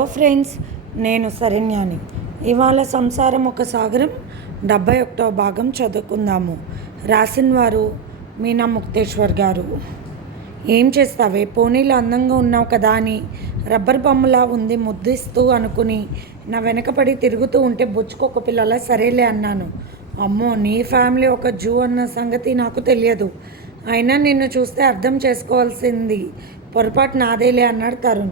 Hello friends నేను శరణ్యాని. ఇవాళ సంసారం ఒక సాగరం డెబ్బై ఒకటో భాగం చదువుకుందాము. రాసిన వారు మీనా ముక్తేశ్వర్ గారు. ఏం చేస్తావే? పోనీలు అందంగా ఉన్నావు కదా అని రబ్బర్ బొమ్మలా ఉంది ముద్దిస్తూ అనుకుని నా వెనకపడి తిరుగుతూ ఉంటే బుచ్చుకొక పిల్లల సరేలే అన్నాను. అమ్మో నీ ఫ్యామిలీ ఒక జూ అన్న సంగతి నాకు తెలియదు. అయినా నిన్ను చూస్తే అర్థం చేసుకోవాల్సింది. పొరపాటు నాదేలే అన్నాడు తరుణ్.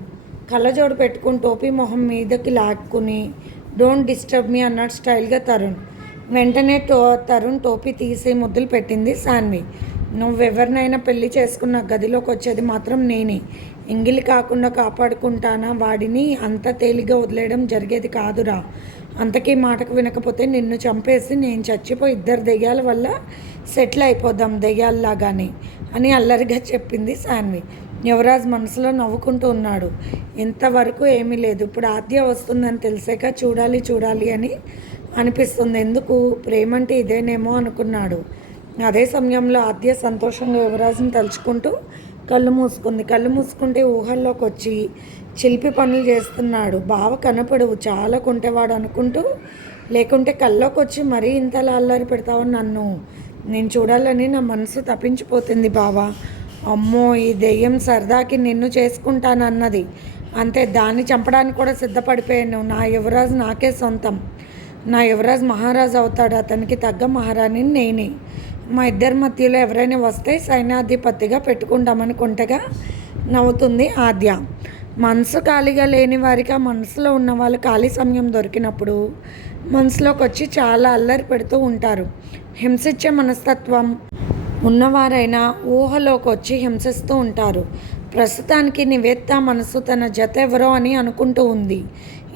కళ్ళజోడు పెట్టుకుని టోపీ మొహం మీదకి లాక్కుని డోంట్ డిస్టర్బ్ మీ అన్నాడు స్టైల్గా తరుణ్. వెంటనే టో తరుణ్ టోపీ తీసి ముద్దులు పెట్టింది సాన్వి. నువ్వెవరినైనా పెళ్ళి చేసుకున్న గదిలోకి వచ్చేది మాత్రం నేనే. ఎంగిలి కాకుండా కాపాడుకుంటానా? వాడిని అంత తేలిగ్గా వదిలేయడం జరిగేది కాదురా. అంతకీ మాటకు వినకపోతే నిన్ను చంపేసి నేను చచ్చిపోయి ఇద్దరు దెయ్యాల వల్ల సెటిల్ అయిపోదాం దెయ్యాల్లాగానే అని అల్లరిగా చెప్పింది సాన్వి. యువరాజ్ మనసులో నవ్వుకుంటూ ఉన్నాడు. ఇంతవరకు ఏమీ లేదు. ఇప్పుడు ఆద్య వస్తుందని తెలిసాక చూడాలి చూడాలి అని అనిపిస్తుంది. ఎందుకు? ప్రేమంటే ఇదేనేమో అనుకున్నాడు. అదే సమయంలో ఆద్య సంతోషంగా యువరాజ్ని తలుచుకుంటూ కళ్ళు మూసుకుంది. కళ్ళు మూసుకుంటే ఊహల్లోకి వచ్చి చిలిపి పనులు చేస్తున్నాడు. బావ కనపడవు. చాలా కొంటేవాడు అనుకుంటూ లేకుంటే కల్లోకి వచ్చి మరీ ఇంతలా అల్లరి పెడతావు నన్ను. నేను చూడాలని నా మనసు తప్పించిపోతుంది బావా. అమ్మో ఈ దెయ్యం సరదాకి నిన్ను చేసుకుంటానన్నది. అంతే దాన్ని చంపడానికి కూడా సిద్ధపడిపోయాను నా యువరాజు నాకే సొంతం. నా యువరాజు మహారాజు అవుతాడు. అతనికి తగ్గ మహారాణిని నేనే. మా ఇద్దరి మధ్యలో ఎవరైనా వస్తే సైన్యాధిపతిగా పెట్టుకుంటామనుకుంటగా నవ్వుతుంది ఆద్య. మనసు ఖాళీగా లేని వారికి ఆ మనసులో ఉన్న వాళ్ళు ఖాళీ సమయం దొరికినప్పుడు మనసులోకి వచ్చి చాలా అల్లరి పెడుతూ ఉంటారు. హింసించే మనస్తత్వం. ఉన్నవారైనా ఊహలోకి వచ్చి హింసిస్తూ ఉంటారు. ప్రస్తుతానికి నివేత్త మనసు తన జత ఎవరో అని అనుకుంటూ ఉంది.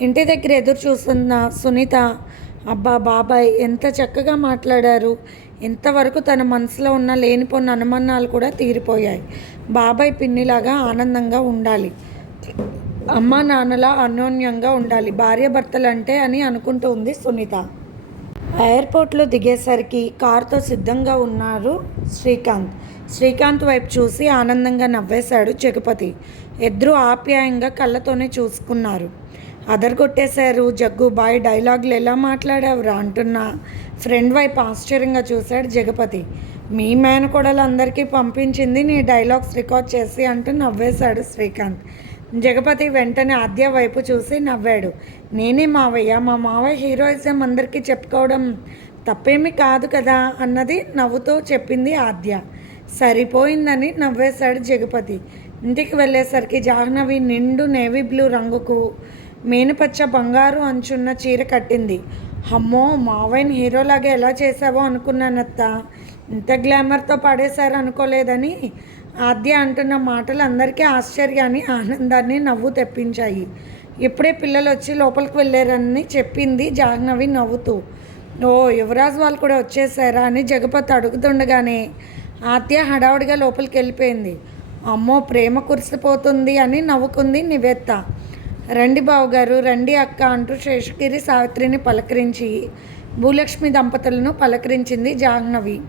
ఇంటి దగ్గర ఎదురు చూస్తున్న సునీత అబ్బా బాబాయ్ ఎంత చక్కగా మాట్లాడారు. ఇంతవరకు తన మనసులో ఉన్న లేనిపోయిన అనుమానాలు కూడా తీరిపోయాయి. బాబాయ్ పిన్నిలాగా ఆనందంగా ఉండాలి. అమ్మా నాన్నలా అన్యోన్యంగా ఉండాలి. భార్యాభర్తలంటే అని అనుకుంటూ ఉంది సునీత. ఎయిర్పోర్ట్లో దిగేసరికి కారుతో సిద్ధంగా ఉన్నారు శ్రీకాంత్. శ్రీకాంత్ వైపు చూసి ఆనందంగా నవ్వేశాడు జగపతి. ఇద్దరు ఆప్యాయంగా కళ్ళతోనే చూసుకున్నారు. అదరగొట్టేశారు జగ్గు బాయ్ డైలాగులు ఎలా మాట్లాడావురా? అంటున్న ఫ్రెండ్ వైపు ఆశ్చర్యంగా చూశాడు జగపతి. మీ మేనకోడలందరికీ పంపించింది నీ డైలాగ్స్ రికార్డ్ చేసి అంటూ నవ్వేశాడు శ్రీకాంత్. జగపతి వెంటనే ఆద్య వైపు చూసి నవ్వాడు. నేనే మావయ్య మా మావయ్య హీరోయిజం అందరికీ చెప్పుకోవడం తప్పేమీ కాదు కదా అన్నది నవ్వుతూ చెప్పింది ఆద్య. సరిపోయిందని నవ్వేశాడు జగపతి. ఇంటికి వెళ్ళేసరికి జాహ్నవి నిండు నేవీ బ్లూ రంగుకు మేనుపచ్చ బంగారు అంచున్న చీర కట్టింది. అమ్మో మావయ్యని హీరోలాగా ఎలా చేసావో అనుకున్నానత్త. ఇంత గ్లామర్తో పడేశారు అనుకోలేదని ఆద్య అంటున్న మాటలు అందరికీ ఆశ్చర్యాన్ని ఆనందాన్ని నవ్వు తెప్పించాయి. ఇప్పుడే పిల్లలు వచ్చి లోపలికి వెళ్ళారని చెప్పింది జాహ్నవి నవ్వుతూ. ఓ యువరాజు వాళ్ళు కూడా వచ్చేసారా అని జగపతి అడుగుతుండగానే ఆద్య హడావుడిగా లోపలికి వెళ్ళిపోయింది. అమ్మో ప్రేమ కురిసిపోతుంది అని నవ్వుకుంది నివేత్త. రండి బావగారు రండి అక్క అంటూ శేషగిరి సావిత్రిని పలకరించి భూలక్ష్మి దంపతులను పలకరించింది జాహ్నవి.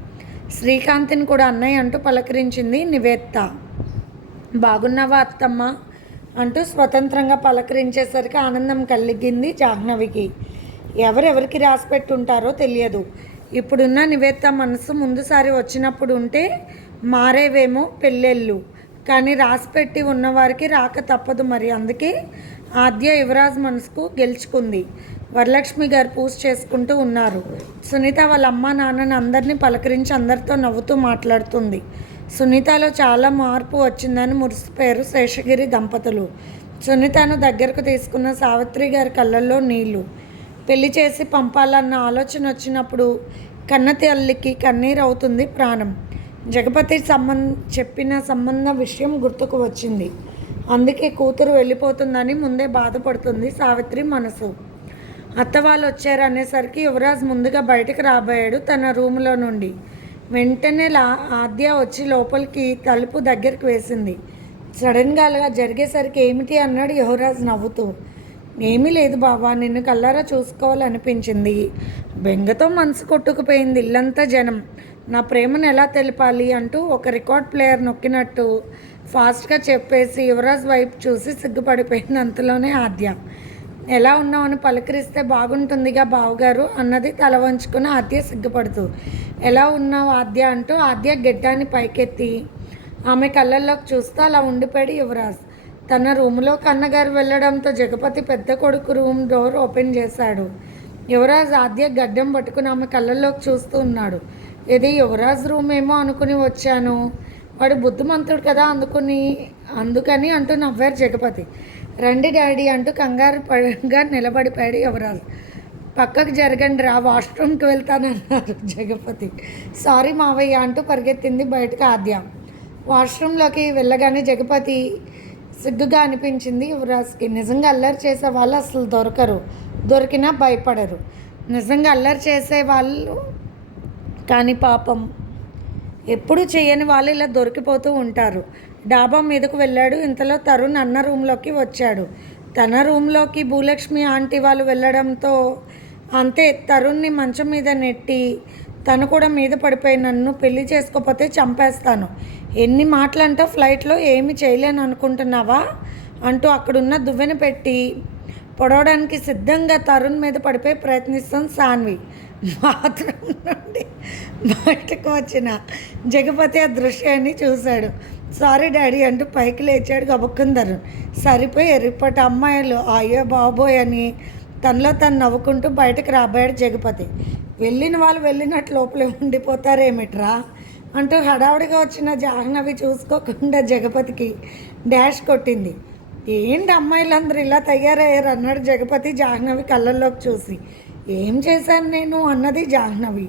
శ్రీకాంత్ని కూడా అన్నయ్య అంటూ పలకరించింది నివేత్త. బాగున్నావా అత్తమ్మ? అంటూ స్వతంత్రంగా పలకరించేసరికి ఆనందం కలిగింది జాహ్నవికి. ఎవరెవరికి రాసి పెట్టుంటారో తెలియదు. ఇప్పుడున్న నివేత్త మనసు ముందుసారి వచ్చినప్పుడు ఉంటే మారేవేమో పెళ్ళెళ్ళు. కానీ రాసిపెట్టి ఉన్నవారికి రాక తప్పదు మరి. అందుకే ఆద్య యువరాజ్ మనసుకు గెలుచుకుంది. వరలక్ష్మి గారు పూజ చేసుకుంటూ ఉన్నారు. సునీత వాళ్ళ అమ్మ నాన్నని అందరినీ పలకరించి అందరితో నవ్వుతూ మాట్లాడుతుంది. సునీతలో చాలా మార్పు వచ్చిందని మురిసిపోయారు శేషగిరి దంపతులు. సునీతను దగ్గరకు తీసుకున్న సావిత్రి గారి కళ్ళల్లో నీళ్ళు. పెళ్ళి చేసి పంపాలన్న ఆలోచన వచ్చినప్పుడు కన్న తల్లికి కన్నీరు అవుతుంది ప్రాణం. జగపతి సంబంధ చెప్పిన సంబంధ విషయం గుర్తుకు వచ్చింది. అందుకే కూతురు వెళ్ళిపోతుందని ముందే బాధపడుతుంది సావిత్రి మనసు. అత్త వాళ్ళు వచ్చారు అనేసరికి యువరాజ్ ముందుగా బయటకు రాబోయాడు తన రూములో నుండి. వెంటనే లా ఆద్య వచ్చి లోపలికి తలుపు దగ్గరికి వేసింది. సడన్గా అలా జరిగేసరికి ఏమిటి అన్నాడు యువరాజ్ నవ్వుతూ. ఏమీ లేదు బాబా నిన్ను కల్లారా చూసుకోవాలనిపించింది. బెంగతో మనసు కొట్టుకుపోయింది ఇల్లంతా జనం. నా ప్రేమను ఎలా తెలపాలి అంటూ ఒక రికార్డ్ ప్లేయర్ నొక్కినట్టు ఫాస్ట్గా చెప్పేసి యువరాజ్ వైపు చూసి సిగ్గుపడిపోయింది అంతలోనే ఆద్య. ఎలా ఉన్నామని పలకరిస్తే బాగుంటుందిగా బావగారు అన్నది తల వంచుకుని ఆద్య సిగ్గుపడుతూ. ఎలా ఉన్నావు ఆద్య అంటూ ఆద్య గిడ్డాన్ని పైకెత్తి. ఆమె కళ్ళల్లోకి చూస్తూ అలా ఉండిపోయాడు యువరాజ్. తన రూమ్లోకి అన్నగారు వెళ్ళడంతో జగపతి పెద్ద కొడుకు రూమ్ డోర్ ఓపెన్ చేశాడు. యువరాజ్ ఆద్య గడ్డం పట్టుకుని ఆమె కళ్ళల్లోకి చూస్తూ ఉన్నాడు. ఇది యువరాజ్ రూమ్ ఏమో అనుకుని వచ్చాను. వాడు బుద్ధిమంతుడు కదా అందుకుని అందుకని అంటూ నవ్వారు జగపతి. రండి డాడీ అంటూ కంగారు పడగా నిలబడిపోయాడు యువరాజు. పక్కకు జరగండి రా వాష్రూమ్కి వెళ్తానన్నారు జగపతి. సారీ మావయ్య అంటూ పరిగెత్తింది బయటకు ఆద్య. వాష్రూమ్లోకి వెళ్ళగానే జగపతి సిగ్గుగా అనిపించింది యువరాజ్కి. నిజంగా అల్లరి చేసే వాళ్ళు అసలు దొరకరు. దొరికినా భయపడరు. నిజంగా అల్లరి చేసే వాళ్ళు కానీ పాపం ఎప్పుడు చేయని వాళ్ళు ఇలా దొరికిపోతూ ఉంటారు. డాబా మీదకు వెళ్ళాడు. ఇంతలో తరుణ్ అన్న రూమ్లోకి వచ్చాడు. తన రూమ్లోకి భూలక్ష్మి ఆంటీ వాళ్ళు వెళ్ళడంతో అంతే తరుణ్ని మంచం మీద నెట్టి తను కూడా మీద పడిపోయి నన్ను పెళ్ళి చేసుకోకపోతే చంపేస్తాను. ఎన్ని మాటలంటో ఫ్లైట్లో ఏమి చేయలేను అనుకుంటున్నావా? అంటూ అక్కడున్న దువ్వెన పెట్టి పొడవడానికి సిద్ధంగా తరుణ్ మీద పడిపోయి ప్రయత్నిస్తుంది సాన్వి. బాత్రూమ్ నుండి బయటకు వచ్చిన జగపతి ఆ దృశ్యాన్ని చూశాడు. సారీ డాడీ అంటూ పైకి లేచాడు గబుక్కుందరు. తరుణ్ సరిపోయి అమ్మాయిలు అయ్యో బాబోయ్ అని తనలో తను నవ్వుకుంటూ బయటకు రాబోయాడు జగపతి. వెళ్ళిన వాళ్ళు వెళ్ళినట్టు లోపలే ఉండిపోతారేమిట్రా? అంటూ హడావుడిగా వచ్చిన జాహ్నవి చూసుకోకుండా జగపతికి డాష్ కొట్టింది. ఏంటి అమ్మాయిలందరూ ఇలా తయారయ్యారు అన్నాడు జగపతి జాహ్నవి కళ్ళల్లోకి చూసి. ఏం చేశాను నేను అన్నది జాహ్నవి.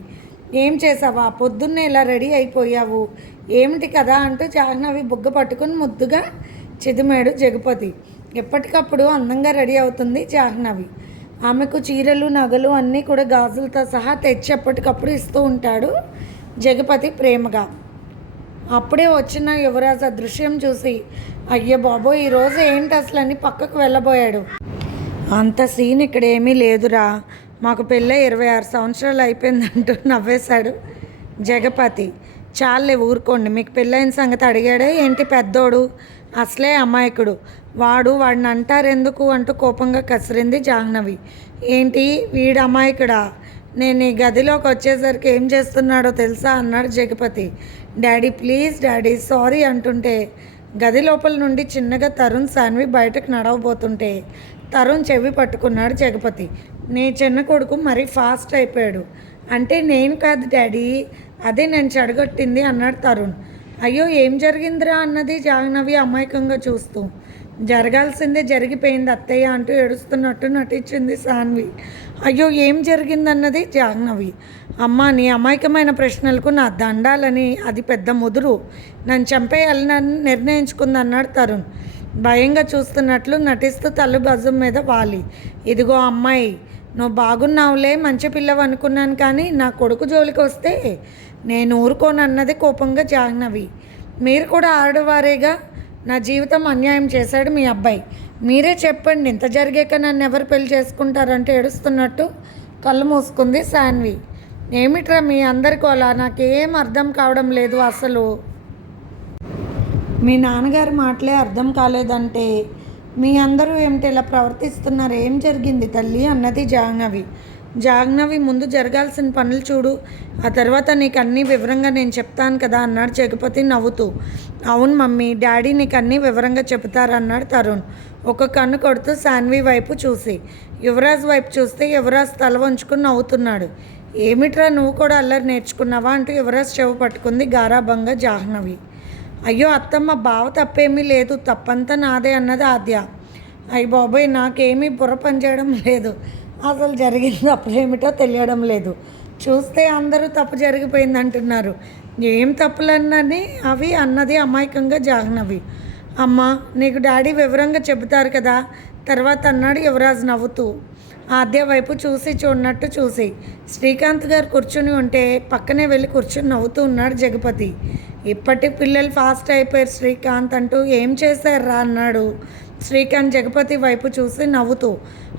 ఏం చేసావా పొద్దున్నే ఇలా రెడీ అయిపోయావు. ఏమిటి కదా అంటూ జాహ్నవి బుగ్గ పట్టుకుని ముద్దుగా చిదిమాడు జగపతి. ఎప్పటికప్పుడు అందంగా రెడీ అవుతుంది జాహ్నవి. ఆమెకు చీరలు నగలు అన్నీ కూడా గాజులతో సహా తెచ్చి ఎప్పటికప్పుడు ఇస్తూ ఉంటాడు జగపతి ప్రేమగా. అప్పుడే వచ్చిన యువరాజు ఆ దృశ్యం చూసి అయ్య బాబోయ్ ఈరోజు ఏంటి అసలు అని పక్కకు వెళ్ళబోయాడు. అంత సీన్ ఇక్కడ ఏమీ లేదురా. మాకు పెళ్ళే ఇరవై ఆరు సంవత్సరాలు అయిపోయిందంటూ నవ్వేశాడు జగపతి. చాలే ఊరుకోండి మీకు పెళ్ళైన సంగతి అడిగాడే ఏంటి పెద్దోడు? అసలే అమాయకుడు. వాడు వాడిని అంటారెందుకు అంటూ కోపంగా కసిరింది జాహ్నవి. ఏంటి వీడు అమాయకుడా? నేను ఈ గదిలోకి వచ్చేసరికి ఏం చేస్తున్నాడో తెలుసా? అన్నాడు Jagapathi. Daddy please daddy sorry అంటుంటే గది లోపల నుండి చిన్నగా తరుణ్ సాన్వి బయటకు నడవబోతుంటే తరుణ్ చెవి పట్టుకున్నాడు జగపతి. నీ చిన్న కొడుకు మరీ ఫాస్ట్ అయిపోయాడు. అంటే నేను కాదు డాడీ అదే నేను చెడగొట్టింది అన్నాడు తరుణ్. అయ్యో ఏం జరిగిందిరా అన్నది జాహ్నవి అమాయకంగా చూస్తూ. జరగాల్సిందే జరిగిపోయింది అత్తయ్య అంటూ ఏడుస్తున్నట్టు నటించింది సాన్వి. అయ్యో ఏం జరిగిందన్నది జాహ్నవి. అమ్మ నీ అమాయకమైన ప్రశ్నలకు నా దండాలని అది పెద్ద ముదురు. నన్ను చంపేయాలని నిర్ణయించుకుంది అన్నాడు తరుణ్. భయంగా చూస్తున్నట్లు నటిస్తూ తల్లు భజం మీద వాలి. ఇదిగో అమ్మాయి నువ్వు బాగున్నావులే మంచి పిల్లవు అనుకున్నాను కానీ నా కొడుకు జోలికి వస్తే నేను ఊరుకోనన్నది కోపంగా జాహ్నవి. మీరు కూడా ఆడవారేగా నా జీవితం అన్యాయం చేశాడు మీ అబ్బాయి. మీరే చెప్పండి ఇంత జరిగాక నన్ను ఎవరు పెళ్ళి చేసుకుంటారంటే ఏడుస్తున్నట్టు కళ్ళు మూసుకుంది శాన్వి. ఏమిట్రా మీ అందరికీ అలా? నాకేం అర్థం కావడం లేదు అసలు. మీ నాన్నగారి మాటలే అర్థం కాలేదంటే మీ అందరూ ఏమిటి ఇలా ప్రవర్తిస్తున్నారు? ఏం జరిగింది తల్లి? అన్నది జాహ్నవి. జాహ్నవి ముందు జరగాల్సిన పనులు చూడు. ఆ తర్వాత నీకు అన్నీ వివరంగా నేను చెప్తాను కదా అన్నాడు జగపతి నవ్వుతూ. అవును మమ్మీ డాడీ నీకు అన్నీ వివరంగా చెబుతారన్నాడు తరుణ్. ఒక కన్ను కొడుతూ సాన్వి వైపు చూసి. యువరాజ్ వైపు చూస్తే యువరాజ్ తల వంచుకుని నవ్వుతున్నాడు. ఏమిట్రా నువ్వు కూడా అల్లరి నేర్చుకున్నావా? అంటూ యువరాజ్ చెవు పట్టుకుంది గారాభంగా జాహ్నవి. అయ్యో అత్తమ్మ బావ తప్పేమీ లేదు. తప్పంతా నాదే అన్నది ఆద్య. అయ్యి బాబోయ్ నాకేమీ బుర్ర పనిచేయడం లేదు. అసలు జరిగే తప్పులు ఏమిటో తెలియడం లేదు. చూస్తే అందరూ తప్పు జరిగిపోయింది అంటున్నారు. ఏం తప్పులన్నది అవి అన్నది అమాయకంగా జాహ్నవి. అమ్మ నీకు డాడీ వివరంగా చెబుతారు కదా. తర్వాత అన్నాడు యువరాజ్ నవ్వుతూ. ఆద్య వైపు చూసి చూడనట్టు చూసి. శ్రీకాంత్ గారు కూర్చుని ఉంటే పక్కనే వెళ్ళి కూర్చుని నవ్వుతూ ఉన్నాడు జగపతి. ఇప్పటి పిల్లలు ఫాస్ట్ అయిపోయారు. శ్రీకాంత్ అంటూ ఏం చేశారా అన్నాడు. శ్రీకాంత్ జగపతి వైపు చూసి నవ్వుతూ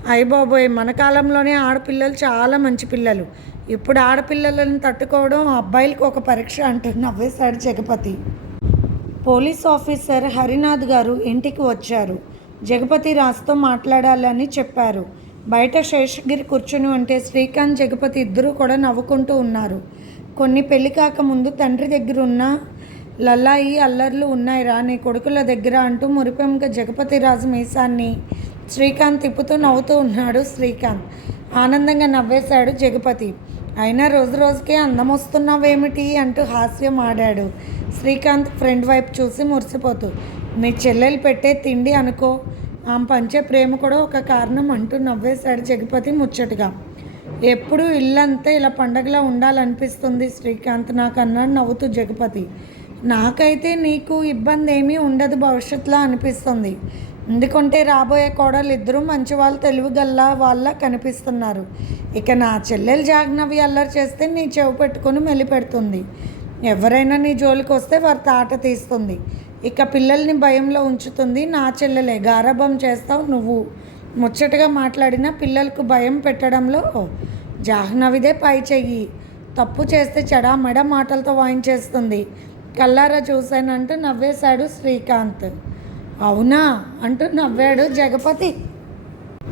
అయ్యబాబోయ్ మన కాలంలోనే ఆడపిల్లలు చాలా మంచి పిల్లలు. ఇప్పుడు ఆడపిల్లలను తట్టుకోవడం అబ్బాయిలకు ఒక పరీక్ష అంటూ నవ్వేశాడు జగపతి. పోలీస్ ఆఫీసర్ హరినాథ్ గారు ఇంటికి వచ్చారు. జగపతి రాజుతో మాట్లాడాలని చెప్పారు. బయట శేషగిరి కూర్చుని ఉంటే శ్రీకాంత్ జగపతి ఇద్దరూ కూడా నవ్వుకుంటూ ఉన్నారు. కొన్ని పెళ్ళి కాకముందు తండ్రి దగ్గర ఉన్న లల్లాయి అల్లర్లు ఉన్నాయిరా నీ కొడుకుల దగ్గర అంటూ మురిపెంక జగపతి రాజు మీసాన్ని శ్రీకాంత్ తిప్పుతూ నవ్వుతూ ఉన్నాడు శ్రీకాంత్. ఆనందంగా నవ్వేశాడు జగపతి. అయినా రోజు రోజుకే అందం వస్తున్నావేమిటి అంటూ హాస్యం ఆడాడు. శ్రీకాంత్ ఫ్రెండ్ వైపు చూసి మురిసిపోతూ మీ చెల్లెలు పెట్టే తిండి అనుకో. ఆమె పంచే ప్రేమ కూడా ఒక కారణం అంటూ నవ్వేశాడు జగపతి ముచ్చటగా. ఎప్పుడు ఇల్లంతా ఇలా పండగలా ఉండాలనిపిస్తుంది శ్రీకాంత్ నాకు అన్నాడు నవ్వుతూ జగపతి. నాకైతే నీకు ఇబ్బంది ఏమీ ఉండదు భవిష్యత్తులో అనిపిస్తుంది. ఎందుకంటే రాబోయే కోడలు ఇద్దరూ మంచి వాళ్ళు తెలివిగల్ల వాళ్ళ కనిపిస్తున్నారు. ఇక నా చెల్లెలు జాగ్నవి అల్లరి చేస్తే నీ చెవు పెట్టుకొని మెలిపెడుతుంది. ఎవరైనా నీ జోలికి వస్తే వారి తాట తీస్తుంది. ఇక పిల్లల్ని భయంలో ఉంచుతుంది నా చెల్లెలే. గారాభం చేస్తావు నువ్వు. ముచ్చటగా మాట్లాడిన పిల్లలకు భయం పెట్టడంలో జాహ్నవిదే పై చెయ్యి తప్పు చేస్తే చెడా మెడ మాటలతో వాయించేస్తుంది. కల్లారా చూశానంటూ నవ్వేశాడు శ్రీకాంత్. అవునా? అంటూ నవ్వాడు జగపతి.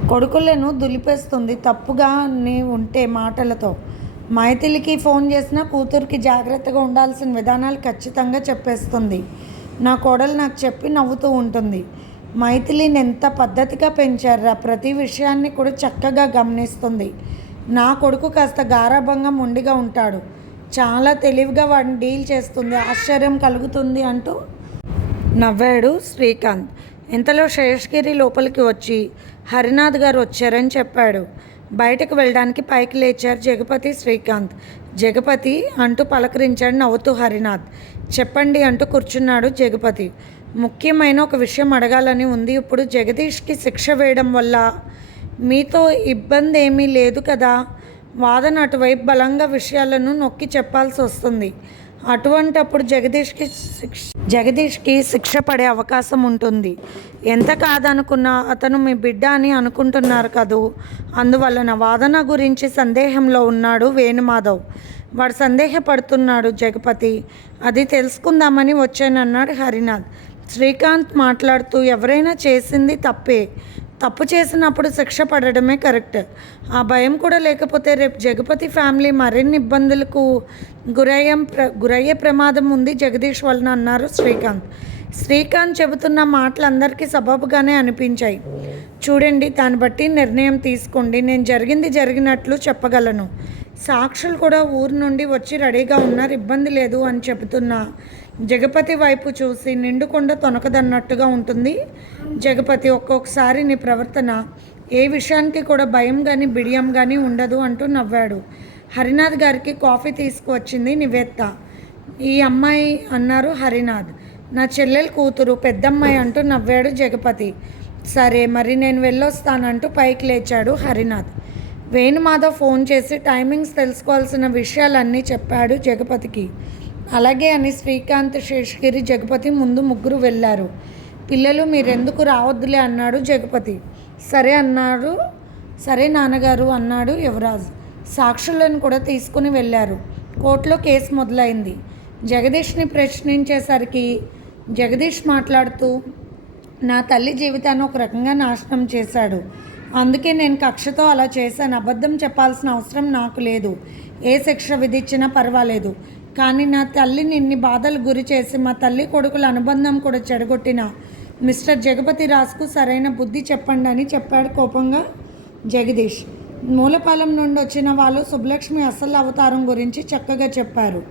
కొడుకులను దులిపేస్తుంది తప్పుగా నీ ఉంటే మాటలతో. మైథిలికి ఫోన్ చేసిన కూతురికి జాగ్రత్తగా ఉండాల్సిన విధానాలు ఖచ్చితంగా చెప్పేస్తుంది. నా కోడలు నాకు చెప్పి నవ్వుతూ ఉంటుంది. మైథిలిని ఎంత పద్ధతిగా పెంచారా ప్రతి విషయాన్ని కూడా చక్కగా గమనిస్తుంది. నా కొడుకు కాస్త గారాభంగా మొండిగా ఉంటాడు. చాలా తెలివిగా వాడిని డీల్ చేస్తుంది ఆశ్చర్యం కలుగుతుంది అంటూ నవ్వాడు శ్రీకాంత్. ఇంతలో శేషగిరి లోపలికి వచ్చి హరినాథ్ గారు వచ్చారని చెప్పాడు. బయటకు వెళ్ళడానికి పైకి లేచారు జగపతి శ్రీకాంత్. జగపతి అంటూ పలకరించాడు నవ్వుతూ హరినాథ్. చెప్పండి అంటూ కూర్చున్నాడు జగపతి. ముఖ్యమైన ఒక విషయం అడగాలని ఉంది. ఇప్పుడు జగదీష్కి శిక్ష వేయడం వల్ల మీతో ఇబ్బంది ఏమీ లేదు కదా? వాదన అటువైపు బలంగా విషయాలను నొక్కి చెప్పాల్సి వస్తుంది. అటువంటప్పుడు జగదీష్కి శిక్ష జగదీష్కి శిక్ష పడే అవకాశం ఉంటుంది. ఎంత కాదనుకున్నా అతను మీ బిడ్డ అని అనుకుంటున్నారు కదూ? అందువలన వాదన గురించి సందేహంలో ఉన్నాడు వేణుమాధవ్. వాడు సందేహపడుతున్నాడు జగపతి. అది తెలుసుకుందామని వచ్చానన్నాడు హరినాథ్. శ్రీకాంత్ మాట్లాడుతూ ఎవరైనా చేసింది తప్పే. తప్పు చేసినప్పుడు శిక్ష పడడమే కరెక్ట్. ఆ భయం కూడా లేకపోతే రేపు జగపతి ఫ్యామిలీ మరిన్ని ఇబ్బందులకు గురయ్యం ప్ర గురయ్యే ప్రమాదం ఉంది జగదీష్ వలన అన్నారు శ్రీకాంత్. శ్రీకాంత్ చెబుతున్న మాటలు అందరికీ సబబుగానే అనిపించాయి. చూడండి దాన్ని బట్టి నిర్ణయం తీసుకోండి. నేను జరిగింది జరిగినట్లు చెప్పగలను. సాక్షులు కూడా ఊరు నుండి వచ్చి రెడీగా ఉన్నారు. ఇబ్బంది లేదు అని చెబుతున్నా జగపతి వైపు చూసి నిండుకొండ తొనకదన్నట్టుగా ఉంటుంది. జగపతి ఒక్కొక్కసారి నీ ప్రవర్తన ఏ విషయానికి కూడా భయం కానీ బిడియం కానీ ఉండదు అంటూ నవ్వాడు. హరినాథ్ గారికి కాఫీ తీసుకువచ్చింది నివేత్త. ఈ అమ్మాయి అన్నారు హరినాథ్. నా చెల్లెలు కూతురు పెద్దమ్మాయి అంటూ నవ్వాడు జగపతి. సరే మరి నేను వెళ్ళొస్తానంటూ పైకి లేచాడు హరినాథ్. వేణుమాధవ్ ఫోన్ చేసి టైమింగ్స్ తెలుసుకోవాల్సిన విషయాలన్నీ చెప్పాడు జగపతికి. అలాగే అని శ్రీకాంత్ శేషగిరి జగపతి ముందు ముగ్గురు వెళ్ళారు. పిల్లలు మీరెందుకు రావద్దులే అన్నాడు జగపతి. సరే అన్నాడు సరే నాన్నగారు అన్నాడు యువరాజ్. సాక్షులను కూడా తీసుకుని వెళ్ళారు. కోర్టులో కేసు మొదలైంది. జగదీష్ని ప్రశ్నించేసరికి జగదీష్ మాట్లాడుతూ నా తల్లి జీవితాన్ని ఒక రకంగా నాశనం చేశాడు. అందుకే నేను కక్షతో అలా చేశాను. అబద్ధం చెప్పాల్సిన అవసరం నాకు లేదు. ఏ శిక్ష విధించినా పర్వాలేదు. కానీ నా తల్లి నిన్ని బాధలు గురి చేసి మా తల్లి కొడుకుల అనుబంధం కూడా చెడగొట్టిన. మిస్టర్ జగపతి రాజ్కు సరైన బుద్ధి చెప్పండి అని చెప్పాడు కోపంగా జగదీష్. మూలపాలెం నుండి వచ్చిన వాళ్ళు సుబ్బలక్ష్మి అసలు అవతారం గురించి చక్కగా చెప్పారు.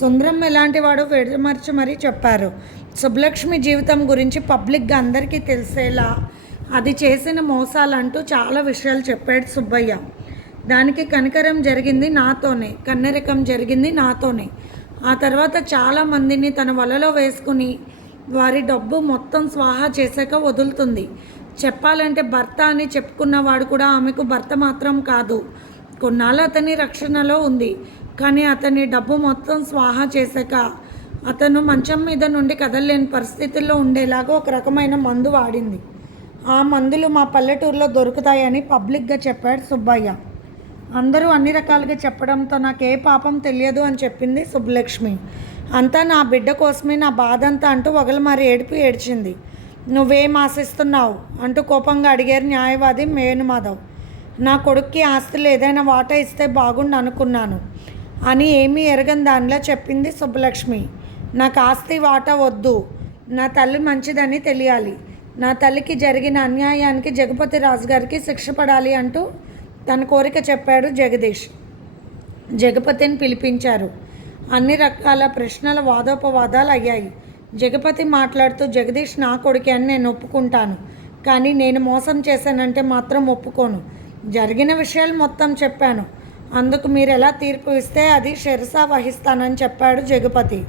సుందరం ఎలాంటి వాడు విడమర్చి మరీ చెప్పారు. సుబ్బలక్ష్మి జీవితం గురించి పబ్లిక్గా అందరికీ తెలిసేలా అది చేసిన మోసాలంటూ చాలా విషయాలు చెప్పాడు సుబ్బయ్య. దానికి కనికరం జరిగింది నాతోనే కన్నెరకం జరిగింది నాతోనే. ఆ తర్వాత చాలా మందిని తన వలలో వేసుకుని వారి డబ్బు మొత్తం స్వాహా చేశాక వదులుతుంది. చెప్పాలంటే భర్త అని చెప్పుకున్నవాడు కూడా ఆమెకు భర్త మాత్రం కాదు. కొన్నాళ్ళు అతని రక్షణలో ఉంది. కానీ అతని డబ్బు మొత్తం స్వాహా చేశాక అతను మంచం మీద నుండి కదలలేని పరిస్థితుల్లో ఉండేలాగా ఒక రకమైన మందు వాడింది. ఆ మందులు మా పల్లెటూరులో దొరుకుతాయని పబ్లిక్గా చెప్పాడు సుబ్బయ్య. అందరూ అన్ని రకాలుగా చెప్పడంతో నాకు ఏ పాపం తెలియదు అని చెప్పింది సుబ్బలక్ష్మి. అంతా నా బిడ్డ కోసమే నా బాధ అంతా అంటూ ఒకరు మరి ఏడుపు ఏడ్చింది. నువ్వేం ఆశిస్తున్నావు? అంటూ కోపంగా అడిగారు న్యాయవాది మేనుమాధవ్. నా కొడుక్కి ఆస్తులు ఏదైనా వాటా ఇస్తే బాగుండు అనుకున్నాను. అని ఏమీ ఎరగని దానిలో చెప్పింది సుబ్బలక్ష్మి. నాకు ఆస్తి వాటా వద్దు. నా తల్లి మంచిదని తెలియాలి. నా తల్లికి జరిగిన అన్యాయానికి జగపతి రాజు గారికి శిక్ష పడాలి అంటూ తన కోరిక చెప్పాడు జగదీష్. జగపతిని పిలిపించారు. అన్ని రకాల ప్రశ్నల వాదోపవాదాలు అయ్యాయి. జగపతి మాట్లాడుతూ జగదీష్ నా కొడుకే అని నేను ఒప్పుకుంటాను. కానీ నేను మోసం చేశానంటే మాత్రం ఒప్పుకోను. జరిగిన విషయాలు మొత్తం చెప్పాను. అందుకు మీరు ఎలా తీర్పు ఇస్తే అది షెరసా వహిస్తానని చెప్పాడు జగపతి.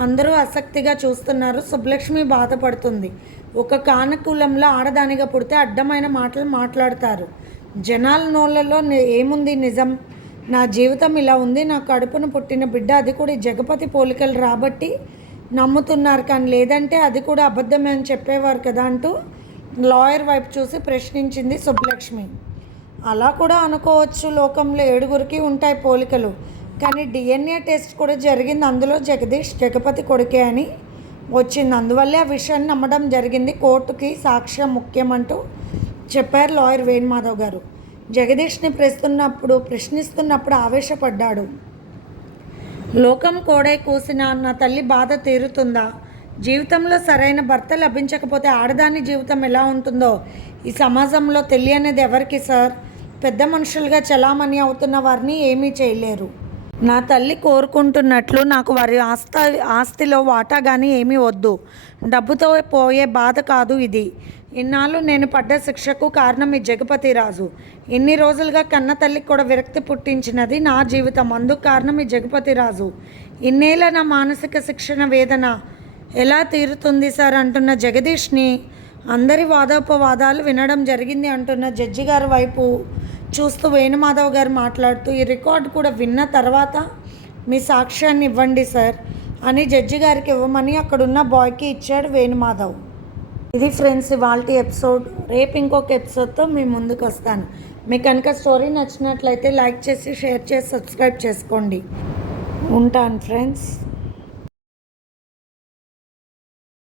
అందరూ ఆసక్తిగా చూస్తున్నారు. సుబ్బలక్ష్మి బాధపడుతుంది. ఒక కానుకూలంలో ఆడదానిగా పుడితే అడ్డమైన మాటలు మాట్లాడతారు. జనాల నోళ్ళలో ఏముంది నిజం? నా జీవితం ఇలా ఉంది నా కడుపున పుట్టిన బిడ్డ అది కూడా ఈ జగపతి పోలికలు రాబట్టి నమ్ముతున్నారు కానీ లేదంటే అది కూడా అబద్ధమే అని చెప్పేవారు కదా అంటూ లాయర్ వైపు చూసి ప్రశ్నించింది సుబ్బలక్ష్మి. అలా కూడా అనుకోవచ్చు లోకంలో ఏడుగురికి ఉంటాయి పోలికలు. కానీ డిఎన్ఏ టెస్ట్ కూడా జరిగింది అందులో జగదీష్ జగపతి కొడుకే అని వచ్చింది. అందువల్లే ఆ విషయాన్ని నమ్మడం జరిగింది. కోర్టుకి సాక్ష్యం ముఖ్యమంటూ చెప్పారు లాయర్ వేణుమాధవ్ గారు. జగదీష్ని ప్రశ్నిస్తున్నప్పుడు ప్రశ్నిస్తున్నప్పుడు ఆవేశపడ్డాడు. లోకం కోడై కూసిన నా తల్లి బాధ తీరుతుందా? జీవితంలో సరైన భర్త లభించకపోతే ఆడదాని జీవితం ఎలా ఉంటుందో? ఈ సమాజంలో తెలియనిది ఎవరికి సార్? పెద్ద మనుషులుగా చలామణి అవుతున్న వారిని ఏమీ చేయలేరు. నా తల్లి కోరుకుంటున్నట్లు నాకు వారి ఆస్త ఆస్తిలో వాటా కానీ ఏమీ వద్దు. డబ్బుతో పోయే బాధ కాదు ఇది. ఇన్నాళ్ళు నేను పడ్డ శిక్షకు కారణం ఈ జగపతి రాజు. ఇన్ని రోజులుగా కన్న తల్లికి కూడా విరక్తి పుట్టించినది నా జీవితం. అందుకు కారణం ఈ జగపతి రాజు. ఇన్నేళ్ళ నా మానసిక శిక్షణ వేదన ఎలా తీరుతుంది సార్ అంటున్న జగదీష్ని అందరి వాదోపవాదాలు వినడం జరిగింది అంటున్న జడ్జి గారి వైపు చూస్తూ వేణుమాధవ్ గారు మాట్లాడుతూ ఈ రికార్డు కూడా విన్న తర్వాత మీ సాక్ష్యాన్ని ఇవ్వండి సార్ అని జడ్జి గారికి ఇవ్వమని అక్కడున్న బాయ్కి ఇచ్చాడు వేణుమాధవ్. ఇది ఫ్రెండ్స్ వాళ్ళ ఎపిసోడ్. రేపు ఇంకొక ఎపిసోడ్తో మీ ముందుకు వస్తాను. మీకు కనుక స్టోరీ నచ్చినట్లయితే లైక్ చేసి షేర్ చేసి సబ్స్క్రైబ్ చేసుకోండి. ఉంటాను ఫ్రెండ్స్.